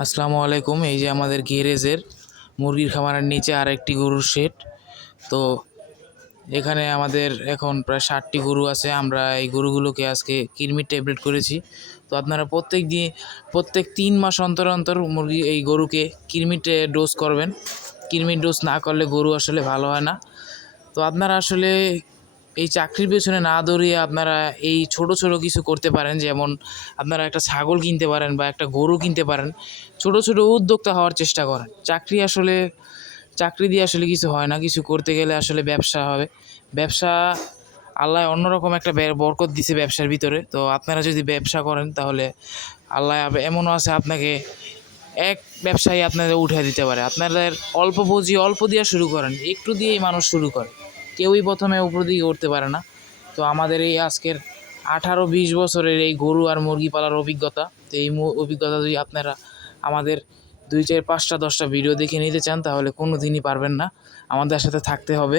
আসসালামু আলাইকুম। এই যে আমাদের গ্যারেজের মুরগির খামারের নিচে আরেকটি গরুর শেড। তো এখানে আমাদের এখন প্রায় 60টি গরু আছে। আমরা এই গরুগুলোকে আজকে কৃমির ট্যাবলেট করেছি। তো আপনারা প্রত্যেক 3 মাস অন্তর অন্তর এই গরুকে কৃমির ডোজ করবেন। কৃমির ডোজ না করলে গরু আসলে ভালো হয় না। তো আপনারা আসলে এই চাকরির পেছনে না দৌড়িয়ে আপনারা এই ছোট ছোট কিছু করতে পারেন। যেমন আপনারা একটা ছাগল কিনতে পারেন বা একটা গরু কিনতে পারেন। ছোট ছোট উদ্যোক্তা হওয়ার চেষ্টা করেন। চাকরি দিয়ে আসলে কিছু হয় না। কিছু করতে গেলে আসলে ব্যবসা হবে। ব্যবসা আল্লাহ অন্যরকম একটা বরকত দিছে ব্যবসার ভিতরে। তো আপনারা যদি ব্যবসা করেন তাহলে আল্লাহ এমনও আছে, আপনাকে এক ব্যবসায়ী আপনাদের উঠিয়ে দিতে পারে। আপনাদের অল্প পুঁজি অল্প দিয়ে শুরু করেন, একটু দিয়েই মানুষ শুরু করে, কেউই প্রথমে উপর দিকে উঠতে পারে না। তো আমাদের এই আজকের 18-20 বছরের এই গরু আর মুরগি পালার অভিজ্ঞতা। তো এই অভিজ্ঞতা যদি আপনারা আমাদের 2, 4, 5টা 10টা ভিডিও দেখে নিতে চান তাহলে কোনো দিনই পারবেন না, আমাদের সাথে থাকতে হবে।